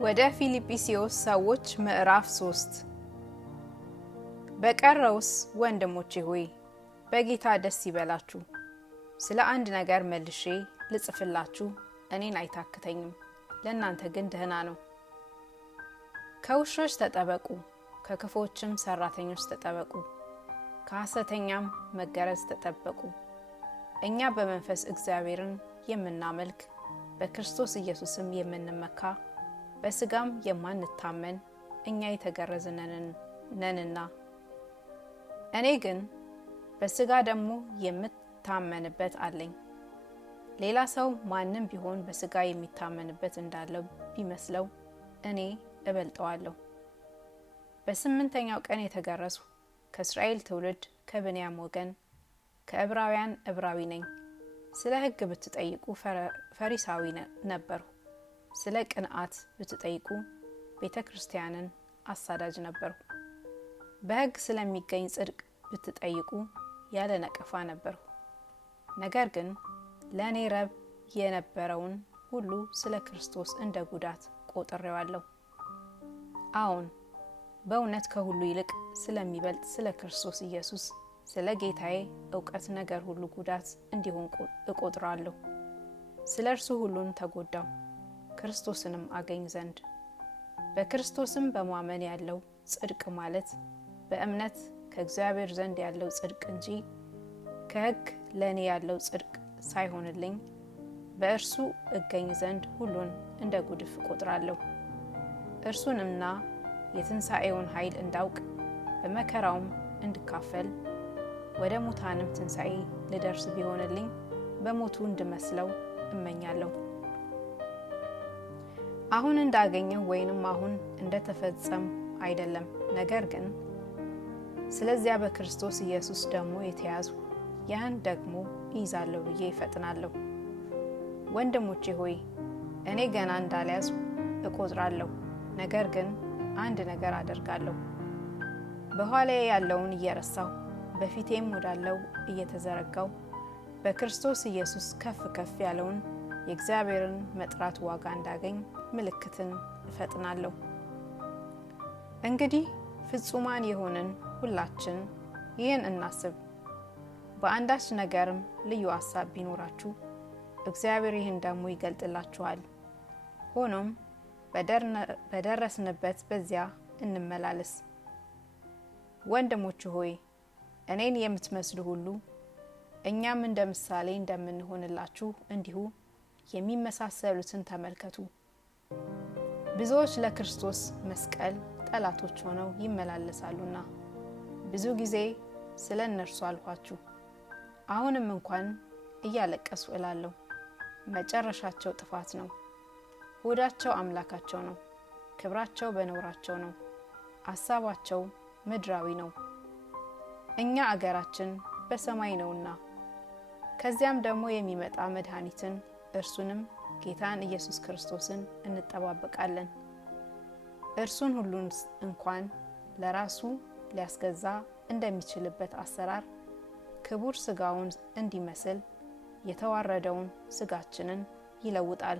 ወደ ፊልጵስዩስ ሰዎች ምዕራፍ 3 በቀረውስ ወንድሞቼ ሆይ በጌታ ደስ ይበላችሁ። ስለ አንድ ነገር መልሼ ልጽፍላችሁ እኔን አይታክተኝም፣ ለእናንተ ግን ደህና ነው። ከውሾች ተጠበቁ፣ ከክፎችም ሰራተኞች ተጠበቁ፣ ከሐሰተኛም መገረዝ ተጠበቁ። እኛ በመንፈስ እግዚአብሔርን የምናመልክ በክርስቶስ ኢየሱስም የምንመካ በስጋም የማንታመን እኛ የተገረዝን ነንና። እኔ ግን በስጋ ደግሞ የምታመንበት አለኝ። ሌላ ሰው ማንም ቢሆን በስጋ የሚታመንበት እንዳለው ቢመስለው እኔ እበልጠዋለሁ። በ8ኛው ቀን የተገረዝሁ ከእስራኤል ትውልድ ከብንያም ወገን ከዕብራውያን ዕብራዊ ነኝ። ስለ ሕግ ብትጠይቁ ፈሪሳዊ ነበርሁ። ስለ ቅንዓት ብትጠይቁ ቤተ ክርስቲያንን አሳዳጅ ነበርሁ። በሕግ ስለሚገኝ ጽድቅ ብትጠይቁ ያለ ነቀፋ ነበርሁ። ነገር ግን ለእኔ ረብ የነበረውን ሁሉ ስለ ክርስቶስ እንደ ጉዳት ቆጥሬዋለሁ። አዎን፣ በእውነት ከሁሉ ይልቅ ስለሚበልጥ ስለ ክርስቶስ ኢየሱስ ስለ ጌታዬ እውቀት ነገር ሁሉ ጉዳት እንዲሆን እቆጥራለሁ። ስለ እርሱ ሁሉን ተጎዳው፣ ክርስቶስንም አገኝ ዘንድ። በክርስቶስም በማመን ያለው ጽድቅ ማለት በእምነት ከእግዚአብሔር ዘንድ ያለው ጽድቅ እንጂ ከሕግ ለእኔ ያለው ጽድቅ ሳይሆንልኝ በእርሱ እገኝ ዘንድ ሁሉን እንደ ጉድፍ እቆጥራለሁ። እርሱንምና የትንሣኤውን ኃይል እንዳውቅ በመከራውም እንድካፈል ወደ ሙታንም ትንሣኤ ልደርስ ቢሆንልኝ በሞቱ እንድመስለው እመኛለሁ። አሁን እንዳገኘው ወይንም አሁን እንደተፈጸም አይደለም፣ ነገር ግን ስለዚያ በክርስቶስ ኢየሱስ ደግሞ የተያዝሁ ያን ደግሞ ይይዛለሁ ብዬ እፈጥናለሁ። ወንድሞቼ ሆይ እኔ ገና እንዳልያዝሁ እቆጥራለሁ፣ ነገር ግን አንድ ነገር አደርጋለሁ፣ በኋላዬ ያለውን እየረሳሁ በፊቴም ወዳለው እየተዘረጋው በክርስቶስ ኢየሱስ ከፍ ከፍ ያለውን የእግዚአብሔርን መጥራት ዋጋ እንዳገኝ ምልክትን እፈጥናለሁ። እንግዲህ ፍጹማን የሆንን ሁላችን ይህን እናስብ። በአንዳች ነገርም ልዩ ሐሳብ ቢኖራችሁ እግዚአብሔር ይህን ደግሞ ይገልጥላችኋል። ሆኖም በደረስንበት በዚያ እንመላለስ። ወንድሞች ሆይ እኔን የምትመስሉ ሁሉ እኛም እንደ ምሳሌ እንደምንሆንላችሁ እንዲሁ የሚመሳሰሉትን ተመልከቱ። ብዙዎች ለክርስቶስ መስቀል ጠላቶች ሆነው ይመላለሳሉና ብዙ ጊዜ ስለ እነርሱ አልኋችሁ። አሁንም እንኳን እያለቀሱ እላለሁ፣ መጨረሻቸው ጥፋት ነው። ሆዳቸው አምላካቸው ነው፣ ክብራቸው በነውራቸው ነው፣ አሳባቸው ምድራዊ ነው። እኛ አገራችን በሰማይ ነውና ከዚያም ደግሞ የሚመጣ መድኃኒትን እርሱንም ጌታን ኢየሱስ ክርስቶስን እንጠባበቃለን። እርሱን ሁሉን እንኳን ለራሱ ሊያስገዛ እንደሚችልበት አሰራር ክቡር ስጋውን እንዲመስል የተዋረደውን ስጋችንን ይለውጣል።